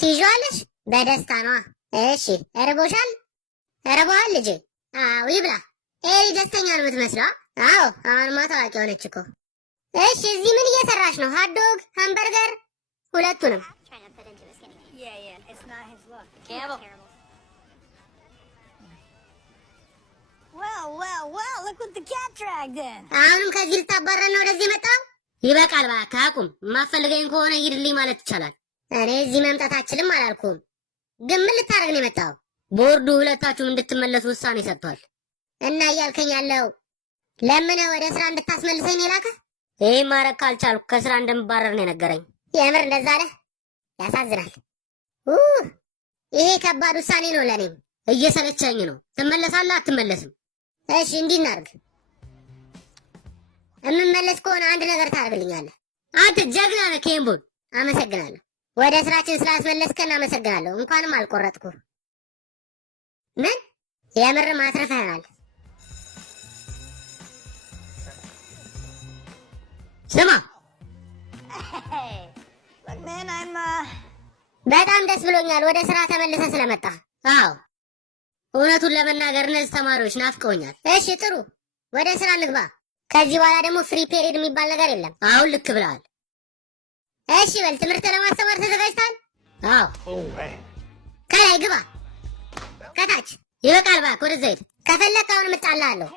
ትይዣለሽ? በደስታ ነዋ። እሺ እርቦሻል? እርቦሃል ልጄ? አዎ ይብላ። ኤሪ ደስተኛ ነው የምትመስለው። አዎ አሁንማ ታዋቂ ሆነች እኮ። እሺ እዚህ ምን እየሰራሽ ነው? ሀትዶግ፣ ሃምበርገር? ሁለቱንም? አሁንም ከዚህ ልታባረን ነው ወደዚህ የመጣው? ይበቃል እባክህ አቁም። የማፈልገኝ ከሆነ ሂድልኝ ማለት ይቻላል። እኔ እዚህ መምጣት አልችልም አላልኩም። ግን ምን ልታደርግ ነው የመጣው? ቦርዱ ሁለታችሁም እንድትመለሱ ውሳኔ ሰጥቷል። እና እያልከኝ ያለው ለምን ወደ ስራ እንድታስመልሰኝ ነው የላከህ? ይህ ማድረግ ካልቻልኩ ከስራ እንደምባረር ነው የነገረኝ። የምር እንደዛ አለ? ያሳዝናል። ይሄ ከባድ ውሳኔ ነው ለእኔም። እየሰለቸኝ ነው። ትመለሳለህ አትመለስም? እሺ እንዲህ እናድርግ። የምመለስ ከሆነ አንድ ነገር ታደርግልኛለህ። አንተ ጀግና ነህ ኬምቦን። አመሰግናለሁ። ወደ ስራችን ስላስመለስከን አመሰግናለሁ። እንኳንም አልቆረጥኩ። ምን የምር ማትረፈናል። ስማ በጣም ደስ ብሎኛል ወደ ስራ ተመልሰ ስለመጣ። አዎ እውነቱን ለመናገር እነዚህ ተማሪዎች ናፍቀውኛል። እሺ ጥሩ ወደ ስራ እንግባ። ከዚህ በኋላ ደግሞ ፍሪ ፔሪድ የሚባል ነገር የለም። አሁን ልክ ብለሃል። እሺ በል ትምህርት ለማስተማር ተዘጋጅተሃል? አዎ ከላይ ግባ፣ ከታች ይበቃል። እባክህ ወደዛ ሂድ። ከፈለክ አሁን እምጣልሃለሁ።